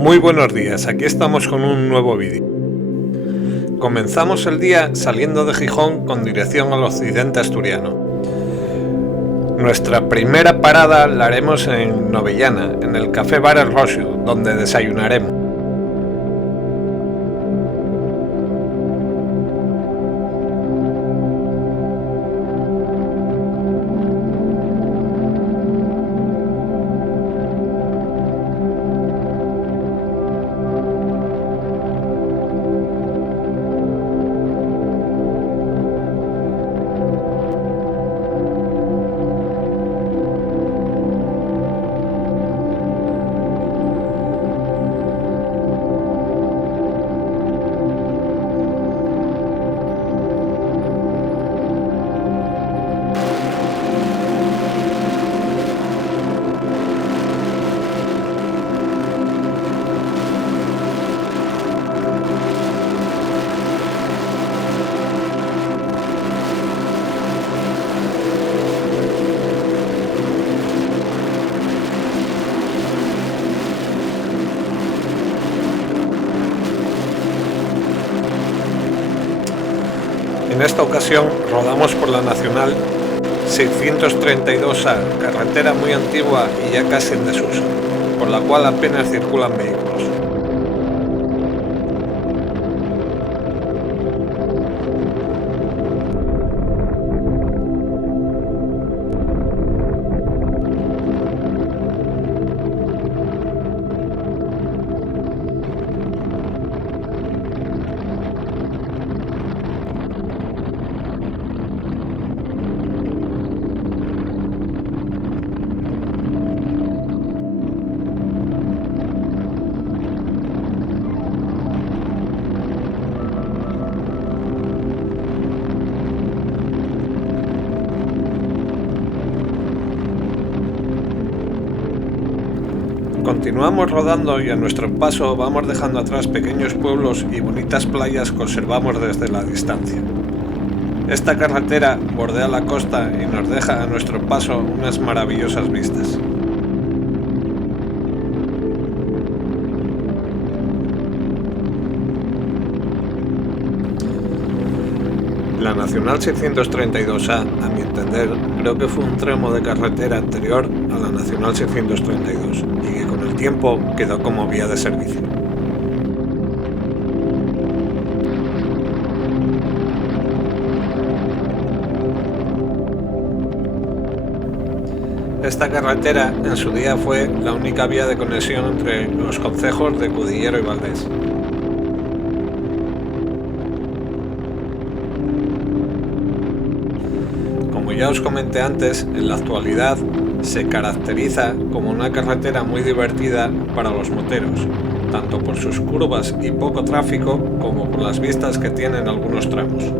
Muy buenos días, aquí estamos con un nuevo vídeo. Comenzamos el día saliendo de Gijón con dirección al occidente asturiano. Nuestra primera parada la haremos en Novellana, en el Café Bar El Rocio, donde desayunaremos. En esta ocasión rodamos por la Nacional 632A, carretera muy antigua y ya casi en desuso, por la cual apenas circulan vehículos. Continuamos rodando y a nuestro paso vamos dejando atrás pequeños pueblos y bonitas playas que observamos desde la distancia. Esta carretera bordea la costa y nos deja a nuestro paso unas maravillosas vistas. La Nacional 632A, a mi entender, creo que fue un tramo de carretera anterior a la Nacional 632 y que con el tiempo quedó como vía de servicio. Esta carretera en su día fue la única vía de conexión entre los concejos de Cudillero y Valdés. Como ya os comenté antes, en la actualidad se caracteriza como una carretera muy divertida para los moteros, tanto por sus curvas y poco tráfico como por las vistas que tienen algunos tramos.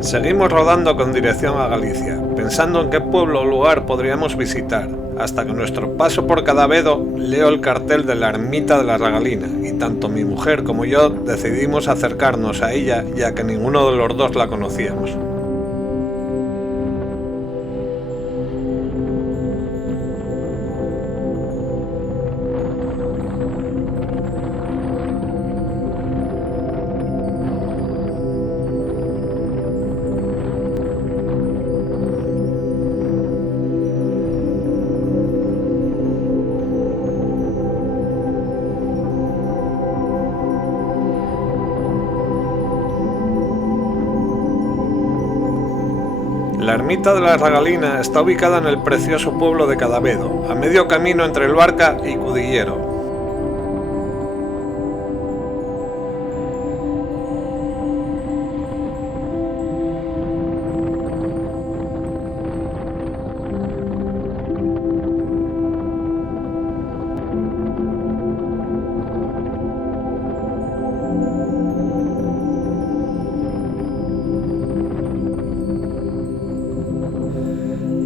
Seguimos rodando con dirección a Galicia, pensando en qué pueblo o lugar podríamos visitar, hasta que nuestro paso por Cadavedo leo el cartel de la Ermita de la Regalina, y tanto mi mujer como yo decidimos acercarnos a ella ya que ninguno de los dos la conocíamos. La Ermita de la Regalina está ubicada en el precioso pueblo de Cadavedo, a medio camino entre El Barca y Cudillero.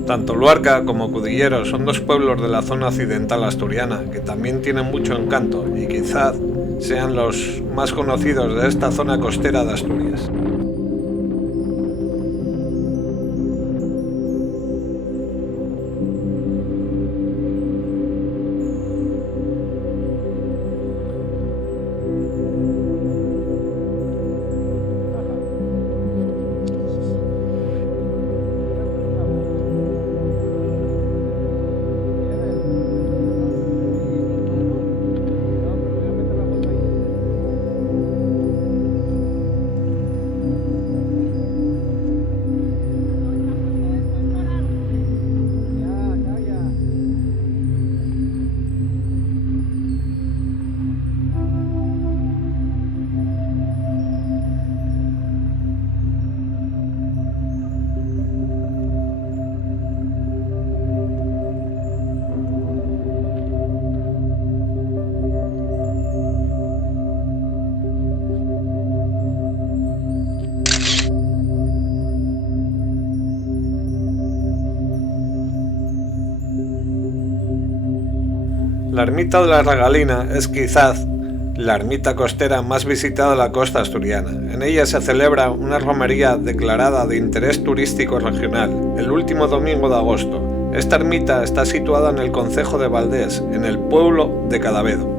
Tanto Luarca como Cudillero son dos pueblos de la zona occidental asturiana que también tienen mucho encanto y quizás sean los más conocidos de esta zona costera de Asturias. La ermita de la Regalina es quizás la ermita costera más visitada de la costa asturiana. En ella se celebra una romería declarada de interés turístico regional el último domingo de agosto. Esta ermita está situada en el concejo de Valdés, en el pueblo de Cadavedo.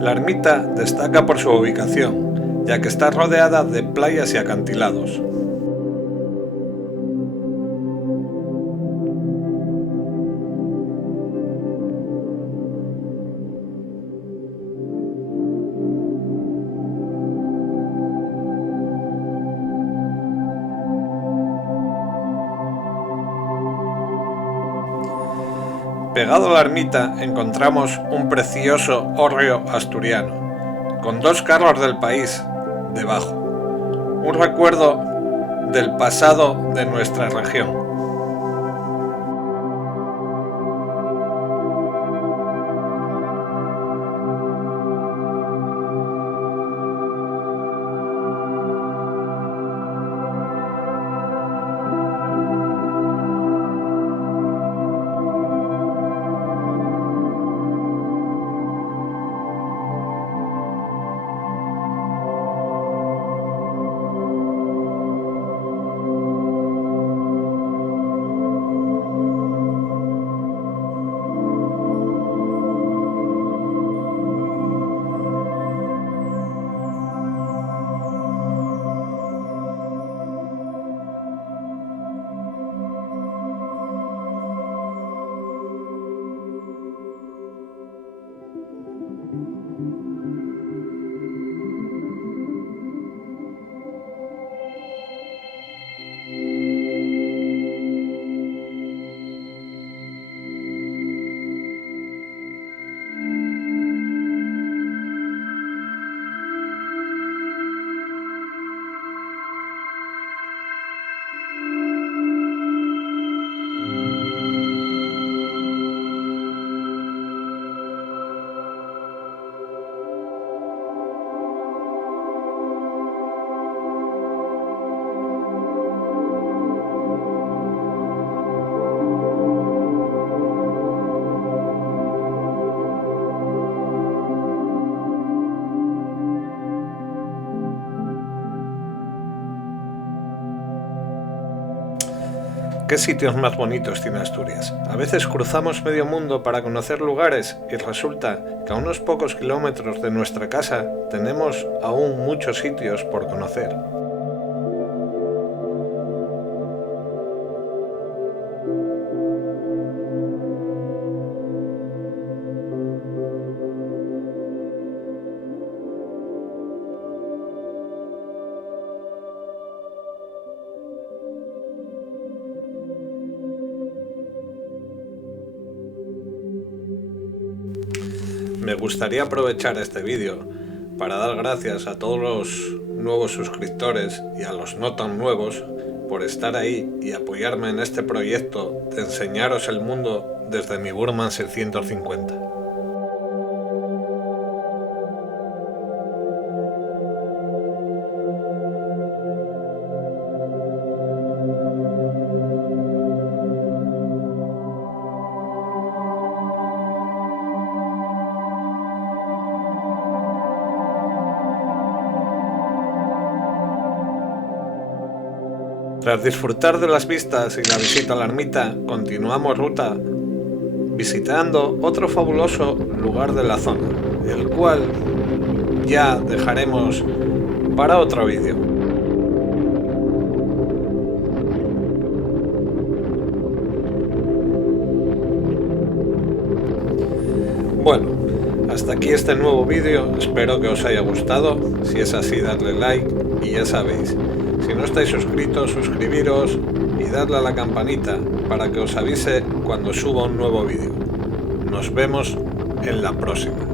La ermita destaca por su ubicación, ya que está rodeada de playas y acantilados. Pegado a la ermita encontramos un precioso hórreo asturiano, con dos carros del país debajo, un recuerdo del pasado de nuestra región. ¿Qué sitios más bonitos tiene Asturias? A veces cruzamos medio mundo para conocer lugares y resulta que a unos pocos kilómetros de nuestra casa tenemos aún muchos sitios por conocer. Me gustaría aprovechar este vídeo para dar gracias a todos los nuevos suscriptores y a los no tan nuevos por estar ahí y apoyarme en este proyecto de enseñaros el mundo desde mi Burman 650. Tras disfrutar de las vistas y la visita a la ermita, continuamos ruta visitando otro fabuloso lugar de la zona, el cual ya dejaremos para otro vídeo. Bueno, hasta aquí este nuevo vídeo, espero que os haya gustado. Si es así, dadle like y ya sabéis, si no estáis suscritos, suscribiros y dadle a la campanita para que os avise cuando suba un nuevo vídeo. Nos vemos en la próxima.